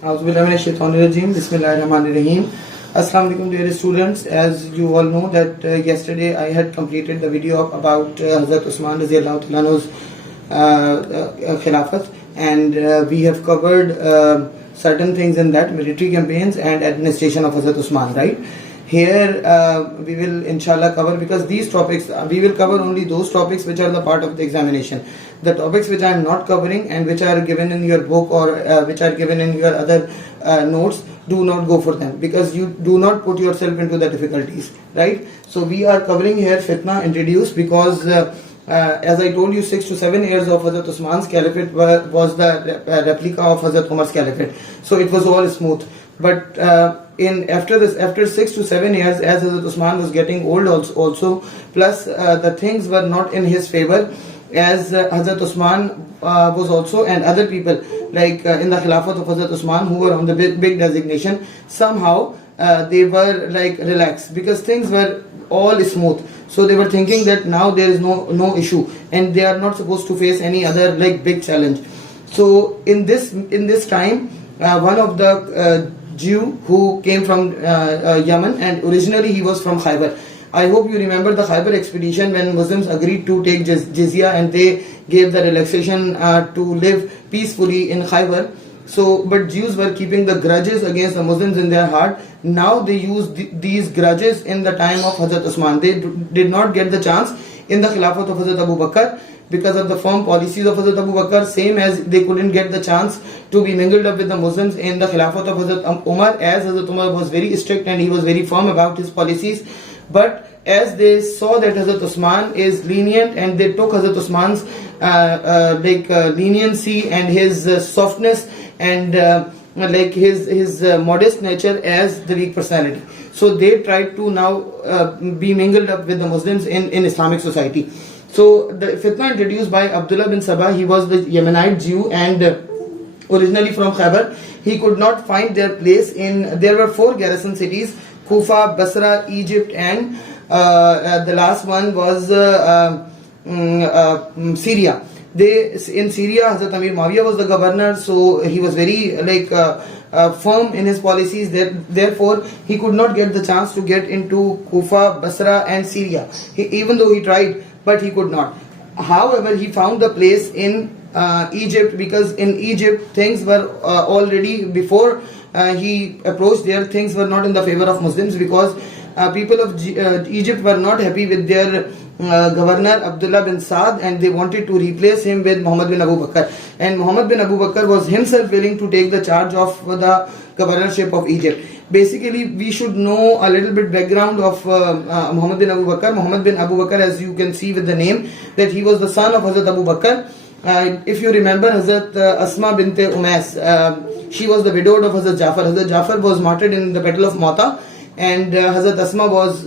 Bismillahirrahmanirrahim. Assalamu alaikum dear students. As you all know that yesterday I had completed the video about Hz Uthman Anhu's Khilafat, and we have covered certain things in that, military campaigns and administration of Hz Uthman, right? Here we will inshallah cover, because these topics, we will cover only those topics which are the part of the examination. The topics which I am not covering and which are given in your book or which are given in your other notes, do not go for them, because you do not put yourself into the difficulties, right? So we are covering here fitna introduced because as I told you, 6 to 7 years of Hz Uthman's caliphate was the replica of Hz Umar's caliphate. So it was all smooth. But after 6 to 7 years, as Hz Uthman was getting old also, plus the things were not in his favor, as Hz Uthman was also, and other people like in the Khilafat of Hz Uthman who were on the big designation, somehow they were like relaxed because things were all smooth. So they were thinking that now there is no issue and they are not supposed to face any other like big challenge. So in this time, one of the Jew who came from Yemen, and originally he was from Khyber. I hope you remember the Khyber expedition when Muslims agreed to take jizya and they gave the relaxation to live peacefully in Khyber. So, but Jews were keeping the grudges against the Muslims in their heart. Now they use these grudges in the time of Hz Uthman. They did not get the chance in the Khilafat of Hz Abu Bakr because of the firm policies of Hz Abu Bakr, same as they couldn't get the chance to be mingled up with the Muslims in the Khilafat of Hz Umar, as Hz Umar was very strict and he was very firm about his policies. But as they saw that Hz Uthman is lenient, and they took Hz Uthman's leniency and his softness and like his modest nature as the weak personality. So they tried to now be mingled up with the Muslims in Islamic society. So the fitna introduced by Abdullah bin Saba, he was the Yemenite Jew and originally from Khyber. He could not find their place there were 4 garrison cities: Kufa, Basra, Egypt, and the last one was Syria. In Syria, Hz Amir Muawiyah was the governor, so he was very firm in his policies. Therefore, he could not get the chance to get into Kufa, Basra, and Syria. Even though he tried, but he could not. However, he found the place in Egypt, because in Egypt things were already before he approached there, things were not in the favor of Muslims, because people of Egypt were not happy with their Governor Abdullah bin Saad, and they wanted to replace him with Muhammad bin Abu Bakr. And Muhammad bin Abu Bakr was himself willing to take the charge of the governorship of Egypt. Basically, we should know a little bit background of Muhammad bin Abu Bakr. Muhammad bin Abu Bakr, as you can see with the name, that he was the son of Hz Abu Bakr. If you remember, Hz Asma bint Umays, she was the widowed of Hz Jafar. Hz Jafar was martyred in the battle of Mata, and Hz Asma was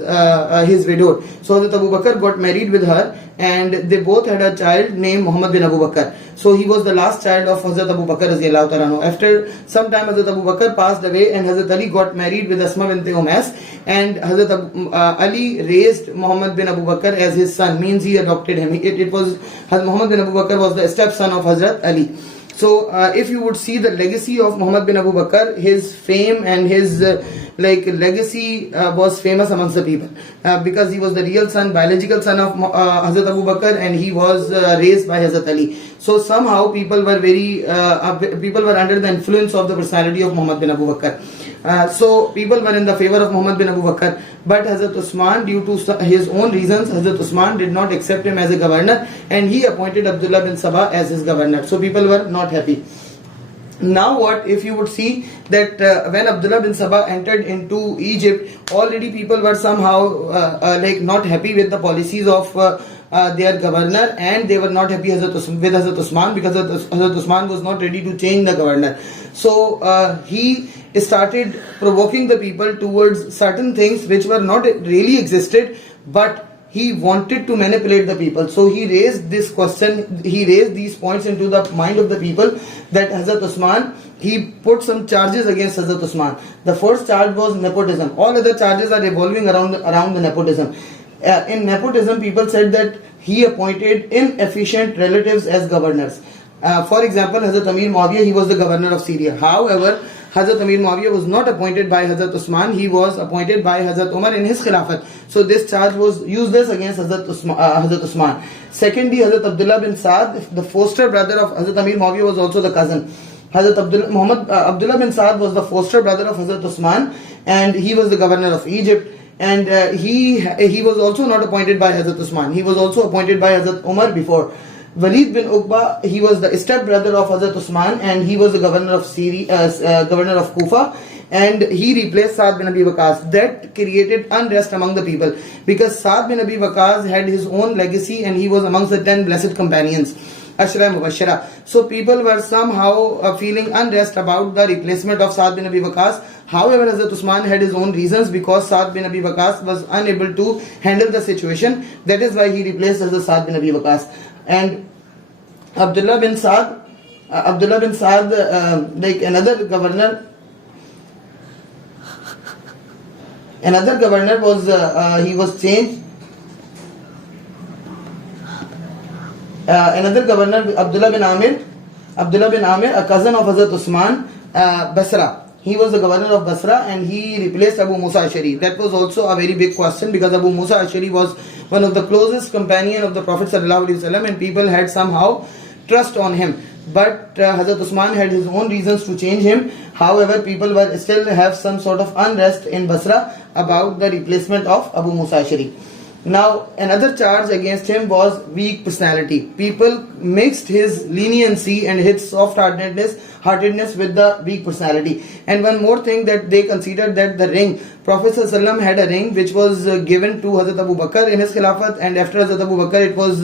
his widowed. So Hz Abu Bakr got married with her, and they both had a child named Muhammad bin Abu Bakr. So he was the last child of Hz Abu Bakr. After some time, Hz Abu Bakr passed away, and Hz Ali got married with Asma bint Umays, and Hz Ali raised Muhammad bin Abu Bakr as his son, means he adopted him. Muhammad bin Abu Bakr was the stepson of Hazrat Ali. So if you would see the legacy of Muhammad bin Abu Bakr, his fame and his legacy was famous amongst the people, because he was the real son, biological son of Hazrat Abu Bakr, and he was raised by Hazrat Ali. So somehow people were under the influence of the personality of Muhammad bin Abu Bakr. So people were in the favor of Muhammad bin Abu Bakr, but Hz Uthman, due to his own reasons, Hz Uthman did not accept him as a governor, and he appointed Abdullah bin Saba as his governor. So people were not happy. Now what if you would see that when Abdullah bin Saba entered into Egypt, already people were somehow not happy with the policies of their governor, and they were not happy with Hz Uthman, because Hz Uthman was not ready to change the governor. So he started provoking the people towards certain things which were not really existed, but he wanted to manipulate the people. So he raised this question, he raised these points into the mind of the people, that Hz Uthman, he put some charges against Hz Uthman. The first charge was nepotism. All other charges are revolving around the nepotism. In nepotism, people said that he appointed inefficient relatives as governors. For example, Hz Amir Muawiyah, he was the governor of Syria. However, Hz Amir Muawiyah was not appointed by Hz Uthman, he was appointed by Hz Umar in his Khilafat. So this charge was useless against Hz Uthman. Secondly, Hz Abdullah bin Saad, the foster brother of Hz Amir Muawiyah, was also the cousin. Hz Abdullah bin Saad was the foster brother of Hz Uthman, and he was the governor of Egypt. And he was also not appointed by Hz Uthman. He was also appointed by Hz Umar before. Walid bin Uqba, he was the step brother of Hz Uthman, and he was the governor of Syria, governor of Kufa, and he replaced Saad bin Abi Waqqas. That created unrest among the people, because Saad bin Abi Waqqas had his own legacy, and he was amongst the 10 blessed companions, Ashra Mubashara. So people were somehow feeling unrest about the replacement of Saad bin Abi Waqqas. However, Hz Uthman had his own reasons, because Saad bin Abi Waqqas was unable to handle the situation. That is why he replaced Hz Saad bin Abi Waqqas. And Abdullah bin Saad, like another governor was, he was changed. Another governor, Abdullah bin Amir, a cousin of Hz Uthman, Basra. He was the governor of Basra, and he replaced Abu Musa Ashari. That was also a very big question, because Abu Musa Ashari was one of the closest companion of the Prophet ﷺ, and people had somehow trust on him. But Hz Uthman had his own reasons to change him. However, people were still have some sort of unrest in Basra about the replacement of Abu Musa Ashari. Now, another charge against him was weak personality. People mixed his leniency and his soft-heartedness with the weak personality. And one more thing, that they considered that the ring, Prophet ﷺ had a ring which was given to Hz Abu Bakr in his Khilafat, and after Hz Abu Bakr it was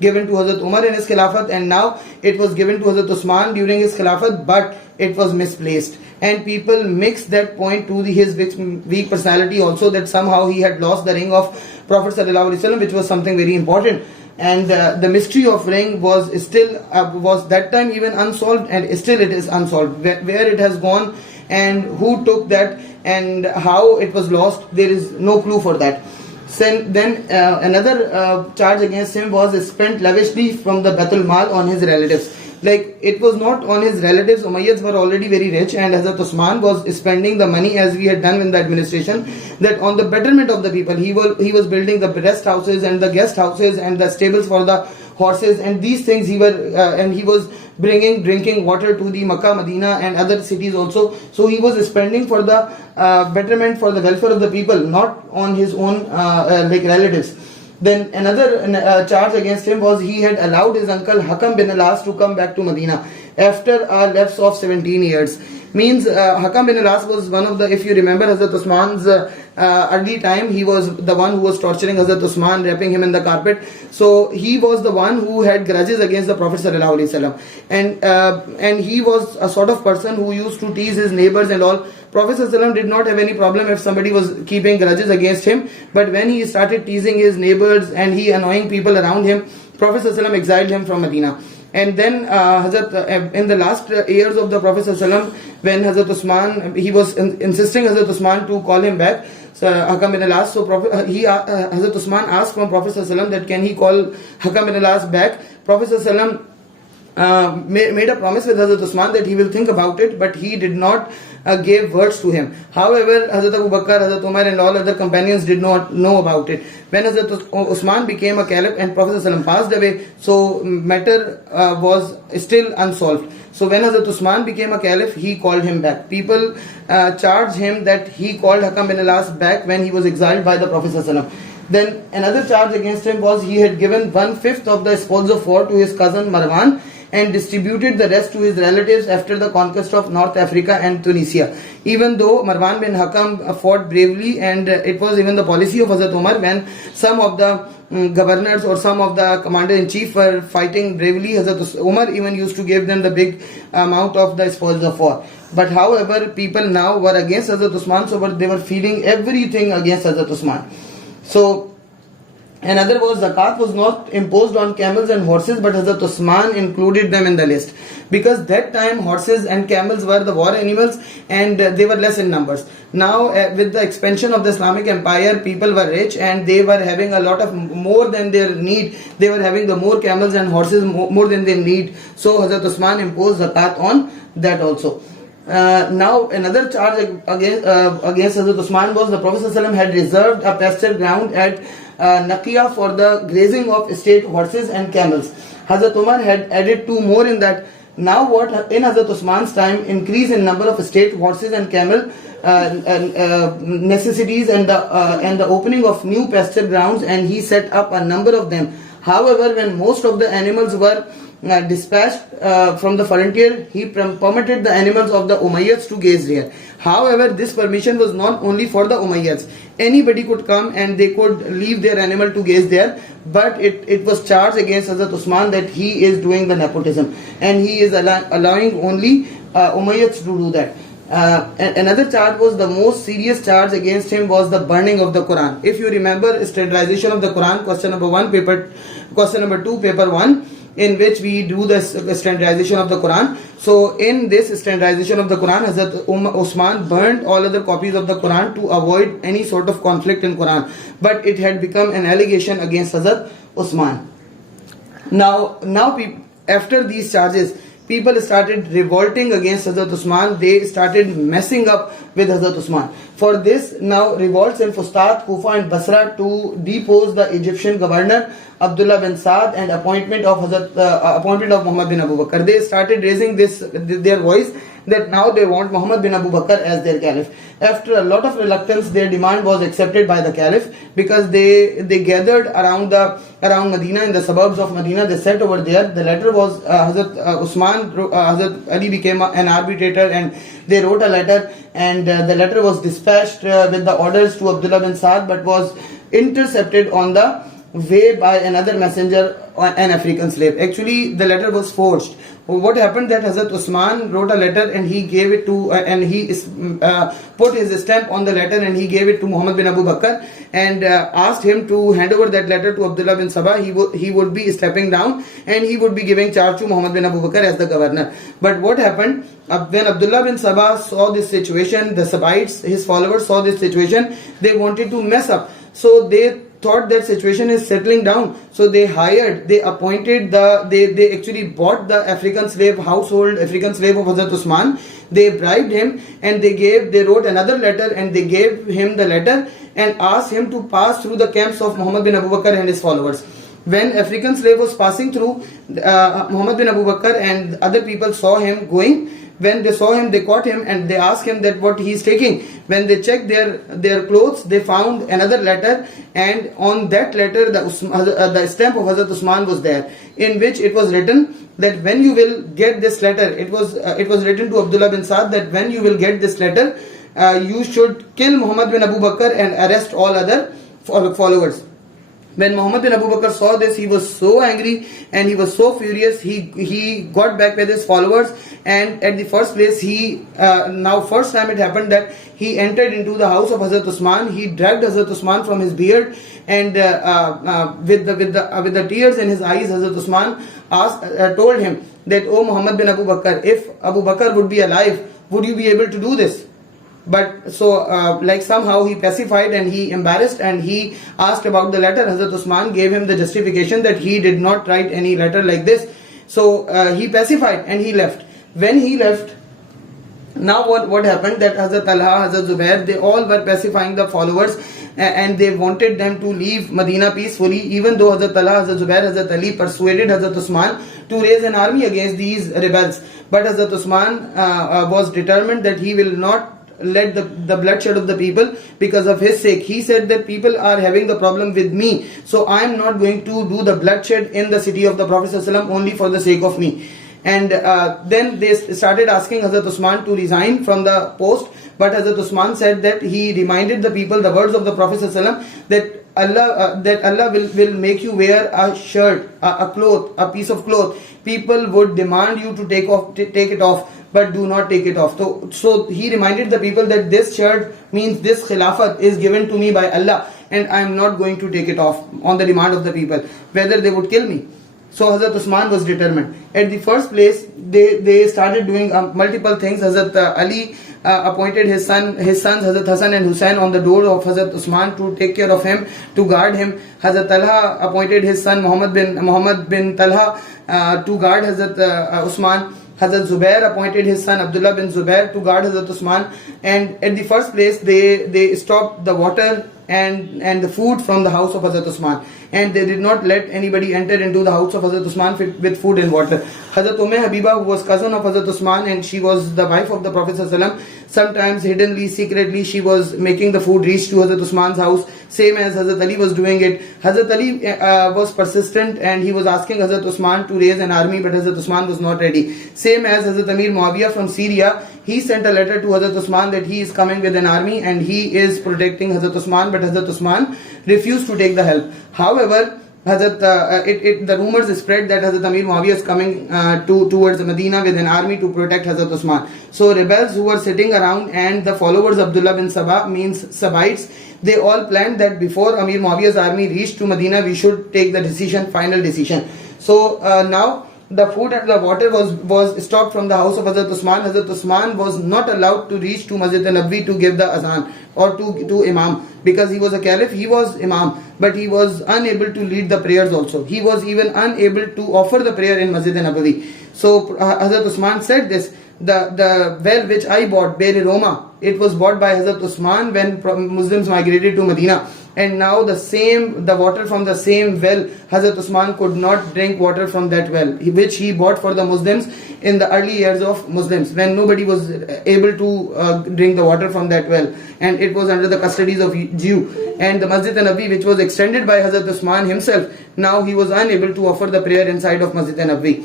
given to Hz Umar in his Khilafat, and now it was given to Hz Uthman during his Khilafat, but it was misplaced. And people mixed that point to his weak personality also, that somehow he had lost the ring of Prophet ﷺ, which was something very important. And the mystery of ring was still was that time even unsolved, and still it is unsolved. Where it has gone and who took that and how it was lost, there is no clue for that. Then another charge against him was spent lavishly from the Baitul Mal on his relatives. Like, it was not on his relatives. Ummayyads were already very rich, and Hz Uthman was spending the money, as we had done in the administration, that on the betterment of the people. He was building the rest houses and the guest houses and the stables for the horses, and these things he was bringing drinking water to the Makkah, Medina and other cities also. So he was spending for the betterment, for the welfare of the people, not on his own like relatives. Then another charge against him was he had allowed his uncle Hakam bin Alas to come back to Medina after a lapse of 17 years. Means Hakam bin Alas was one of the, if you remember Hz Uthman's early time, he was the one who was torturing Hz Uthman, wrapping him in the carpet. So he was the one who had grudges against the Prophet ﷺ. And he was a sort of person who used to tease his neighbors and all. Prophet ﷺ did not have any problem if somebody was keeping grudges against him, but when he started teasing his neighbors and he annoying people around him, Prophet ﷺ exiled him from Medina. And then in the last years of the Prophet ﷺ, when Hz Uthman, he was insisting Hz Uthman to call him back, so Hakam bin Alas, so Hz Uthman asked from Prophet ﷺ that can he call Hakam bin Alas back. Prophet ﷺ made a promise with Hz Uthman that he will think about it, but he did not gave words to him. However, Hz Abu Bakr, Hz Umar and all other companions did not know about it. When Hz Uthman became a caliph and Prophet ﷺ passed away, so matter was still unsolved. So when Hz Uthman became a caliph, he called him back. People charged him that he called Hakam bin Alas back when he was exiled by the Prophet ﷺ. Then another charge against him was he had given 1/5 of the spoils of war to his cousin Marwan, and distributed the rest to his relatives after the conquest of North Africa and Tunisia. Even though Marwan bin Hakam fought bravely, and it was even the policy of Hz Umar, when some of the governors or some of the commander-in-chief were fighting bravely, Hz Umar even used to give them the big amount of the spoils of war. But however, people now were against Hz Uthman, so they were feeling everything against Hz Uthman. So another was zakat was not imposed on camels and horses, but Hz Uthman included them in the list, because that time horses and camels were the war animals and they were less in numbers. Now with the expansion of the Islamic Empire, people were rich and they were having a lot of more than their need. They were having the more camels and horses more than they need. So Hz Uthman imposed zakat on that also. Now another charge against Hz Uthman was the Prophet ﷺ had reserved a pasture ground at Naqiya for the grazing of state horses and camels. Hz Umar had added 2 more in that. Now what in Hz Uthman's time, increase in number of state horses and camel necessities and the opening of new pasture grounds, and he set up a number of them. However, when most of the animals were dispatched from the frontier, he permitted the animals of the Ummayads to graze there. However, this permission was not only for the Ummayyads. Anybody could come and they could leave their animal to graze there, but it was charged against Hz Uthman that he is doing the nepotism and he is allowing only Ummayyads to do that. Another charge was the most serious charge against him was the burning of the Quran. If you remember standardization of the Quran, question number 2, paper 1, in which we do the standardization of the Quran. So in this standardization of the Quran, Hazrat Uthman burned all other copies of the Quran to avoid any sort of conflict in Quran. But it had become an allegation against Hazrat Uthman. Now after these charges, people started revolting against Hz Uthman. They started messing up with Hz Uthman. For this, now revolts in Fustat, Kufa and Basra to depose the Egyptian governor Abdullah bin Saad and appointment of Muhammad bin Abu Bakr. They started raising their voice that now they want Muhammad bin Abu Bakr as their Caliph. After a lot of reluctance, their demand was accepted by the Caliph because they gathered around Medina, in the suburbs of Medina. They sat over there. The letter was Hazrat Usman, Hazrat Ali became an arbitrator and they wrote a letter, and the letter was dispatched with the orders to Abdullah bin Saad, but was intercepted on the way by another messenger, an African slave. Actually, the letter was forged. What happened that Hazrat Usman wrote a letter and he gave it to and he put his stamp on the letter and he gave it to Muhammad bin Abu Bakr and asked him to hand over that letter to Abdullah bin Saba. He would be stepping down and he would be giving charge to Muhammad bin Abu Bakr as the governor. But what happened when Abdullah bin Saba saw this situation, the Sabaites, his followers saw this situation, they wanted to mess up. So they thought that situation is settling down, so they appointed they actually bought the African slave of Hazrat Usman. They bribed him and they wrote another letter and they gave him the letter and asked him to pass through the camps of Muhammad bin Abu Bakr and his followers. When African slave was passing through, Muhammad bin Abu Bakr and other people saw him going. When they saw him, they caught him and they asked him that what he is taking. When they checked their clothes, they found another letter, and on that letter the stamp of Hazrat Usman was there, in which it was written that when you will get this letter, it was written to Abdullah bin Saad that when you will get this letter, you should kill Muhammad bin Abu Bakr and arrest all other followers. When Muhammad bin Abu Bakr saw this, he was so angry and he was so furious. He got back with his followers, and at the first place, first time it happened that he entered into the house of Hazrat Usman. He dragged Hazrat Usman from his beard, and with the tears in his eyes, Hazrat Usman told him that, "O Muhammad bin Abu Bakr, if Abu Bakr would be alive, would you be able to do this?" But somehow he pacified and he embarrassed and he asked about the letter. Hazrat Usman gave him the justification that he did not write any letter like this. So he pacified and he left. When he left, now what happened that Hazrat Talha, Hazrat Zubair, they all were pacifying the followers and they wanted them to leave Medina peacefully, even though Hazrat Talha, Hazrat Zubair, Hazrat Ali persuaded Hazrat Usman to raise an army against these rebels. But Hazrat Usman was determined that he will not let the bloodshed of the people because of his sake. He said that people are having the problem with me, so I am not going to do the bloodshed in the city of the Prophet ﷺ only for the sake of me. And then they started asking Hazrat Usman to resign from the post, but Hazrat Usman said that he reminded the people the words of the Prophet ﷺ that Allah will make you wear a shirt, a piece of cloth. People would demand you to take it off, but do not take it off. So he reminded the people that this shirt means this khilafat is given to me by Allah and I am not going to take it off on the demand of the people, whether they would kill me. So Hazrat Usman was determined. At the first place, they started doing multiple things. Hazrat Ali appointed his sons Hazrat Hassan and Hussein on the door of Hazrat Usman to take care of him, to guard him. Hazrat Talha appointed his son Muhammad bin Talha to guard Hazrat Usman. Hz Zubair appointed his son Abdullah bin Zubair to guard Hz Uthman, and at the first place they stopped the water and the food from the house of Hz Uthman, and they did not let anybody enter into the house of Hz Uthman with food and water. Hz Habiba, who was cousin of Hz Uthman and she was the wife of the Prophet ﷺ, sometimes hiddenly, secretly, she was making the food reach to Hz Uthman's house, same as Hz Ali was doing it. Hz Ali was persistent and he was asking Hz Uthman to raise an army, but Hz Uthman was not ready. Same as Hz Amir Muawiyah from Syria, he sent a letter to Hz Uthman that he is coming with an army and he is protecting Hz Uthman, but Hz Uthman refused to take the help. However, the rumors spread that Hz Amir Muawiyah is coming towards Medina with an army to protect Hz Uthman. So rebels who were sitting around and the followers of Abdullah bin Saba, means Sabaites, they all planned that before Amir Muawiyah's army reached to Medina, we should take the final decision. So now the food and the water was stopped from the house of Hz Uthman. Hz Uthman was not allowed to reach to Masjid al-Nabawi to give the azan or to imam, because he was a caliph, he was imam, but he was unable to lead the prayers also. He was even unable to offer the prayer in Masjid al-Nabawi. So Hz Uthman said this, the well which I bought, Beir Roma, it was bought by Hz Uthman when Muslims migrated to Medina. And now the water from the same well, Hz Uthman could not drink water from that well, which he bought for the Muslims in the early years of Muslims, when nobody was able to drink the water from that well, and it was under the custodies of Jew. And the Masjid al-Nabawi, which was extended by Hz Uthman himself, now he was unable to offer the prayer inside of Masjid al-Nabawi.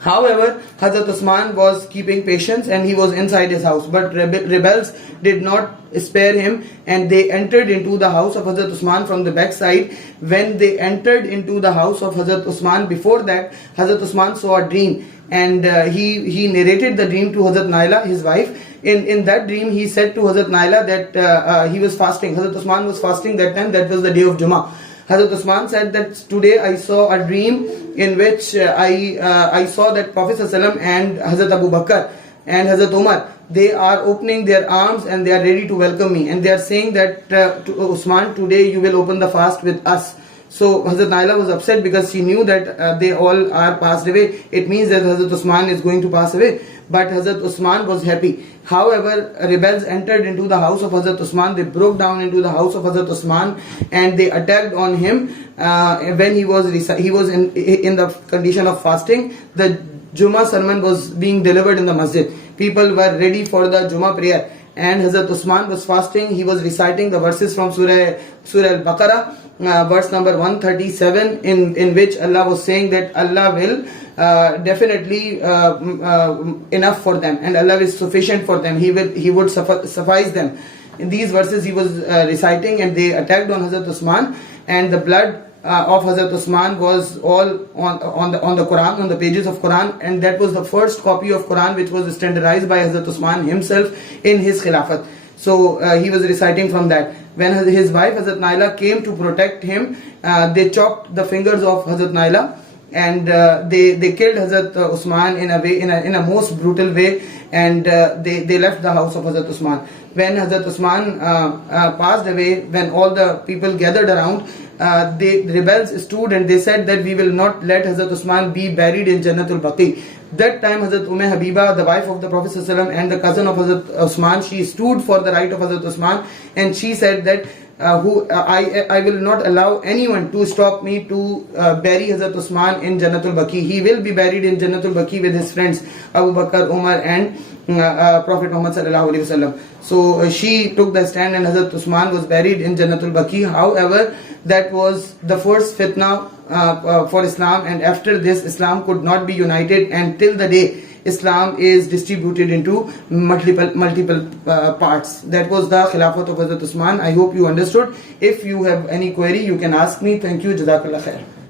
However, Hz Uthman was keeping patience and he was inside his house, but rebels did not spare him and they entered into the house of Hz Uthman from the backside. When they entered into the house of Hz Uthman, before that, Hz Uthman saw a dream, and he narrated the dream to Hz Naila, his wife. In that dream, he said to Hz Naila that he was fasting. Hz Uthman was fasting that time, that was the day of Jummah. Hz Uthman said that today I saw a dream in which I saw that Prophet ﷺ and Hz Abu Bakr and Hz Umar, they are opening their arms and they are ready to welcome me, and they are saying that to Uthman, today you will open the fast with us. So Hz Naila was upset because she knew that they all are passed away. It means that Hz Uthman is going to pass away. But Hz Uthman was happy. However, rebels entered into the house of Hz Uthman. They broke down into the house of Hz Uthman and they attacked on him when he was in the condition of fasting. The Jummah sermon was being delivered in the masjid. People were ready for the Jummah prayer, and Hz Uthman was fasting. He was reciting the verses from Surah Al-Baqarah, verse number 137, in which Allah was saying that Allah will definitely enough for them, and Allah is sufficient for them. He would suffice them. In these verses he was reciting, and they attacked on Hz Uthman, and the blood of Hz Uthman was all on the Quran, on the pages of Quran, and that was the first copy of Quran which was standardized by Hz Uthman himself in his Khilafat. So he was reciting from that. When his wife Hz Naila came to protect him, they chopped the fingers of Hz Naila, and they killed Hz Uthman in a most brutal way, and they left the house of Hz Uthman. When Hz Uthman passed away, when all the people gathered around, the rebels stood and they said that we will not let Hz Uthman be buried in Jannatul Baqi. That time Hz Habiba, the wife of the Prophet ﷺ and the cousin of Hz Uthman, she stood for the right of Hz Uthman, and she said that I will not allow anyone to stop me to bury Hz Uthman in Jannatul Baqi. He will be buried in Jannatul Baqi with his friends Abu Bakr, Umar and Prophet Muhammad sallallahu alaihi wasallam. So she took the stand and Hz Uthman was buried in Jannatul Baqi. However, that was the first fitna for Islam, and after this Islam could not be united, and till the day Islam is distributed into multiple parts. That was the Khilafat of Hz Uthman. I hope you understood. If you have any query, you can ask me. Thank you. Jazakallah khair.